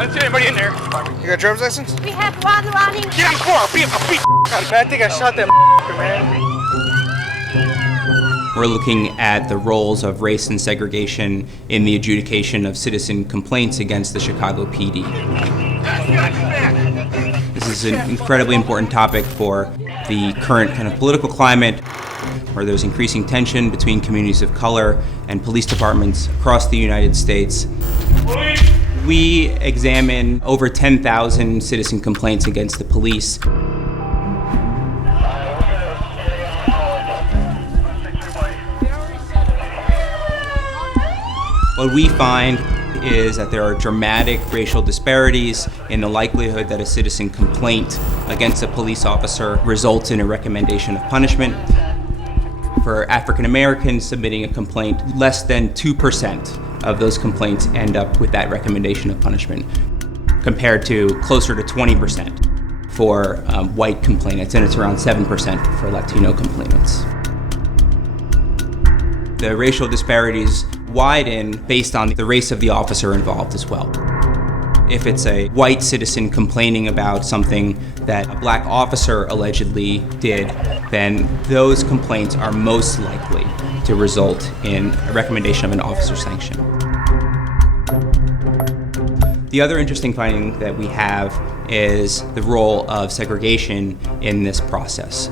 I didn't see anybody in there. You got a driver's license? We have one running. Get on the floor. Beat I think I shot that man. We're looking at the roles of race and segregation in the adjudication of citizen complaints against the Chicago PD. This is an incredibly important topic for the current kind of political climate, where there's increasing tension between communities of color and police departments across the United States. We examine over 10,000 citizen complaints against the police. What we find is that there are dramatic racial disparities in the likelihood that a citizen complaint against a police officer results in a recommendation of punishment. For African Americans submitting a complaint, less than 2% of those complaints end up with that recommendation of punishment, compared to closer to 20% for white complainants, and it's around 7% for Latino complainants. The racial disparities widen based on the race of the officer involved as well. If it's a white citizen complaining about something that a black officer allegedly did, then those complaints are most likely to result in a recommendation of an officer sanction. The other interesting finding that we have is the role of segregation in this process.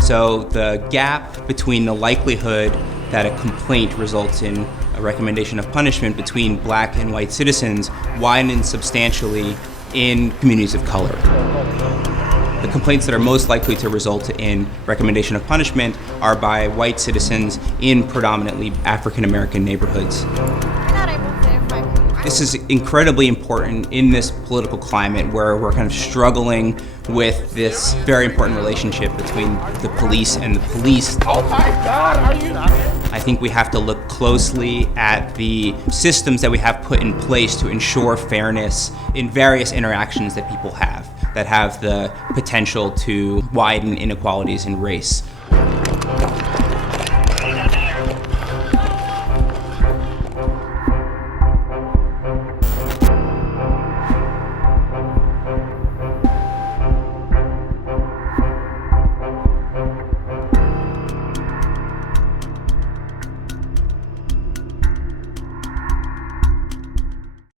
So the gap between the likelihood that a complaint results in a recommendation of punishment between black and white citizens widens substantially in communities of color. The complaints that are most likely to result in recommendation of punishment are by white citizens in predominantly African American neighborhoods. This is incredibly important in this political climate where we're kind of struggling with this very important relationship between the police and the police. Oh my God, are you? I think we have to look closely at the systems that we have put in place to ensure fairness in various interactions that people have that have the potential to widen inequalities in race.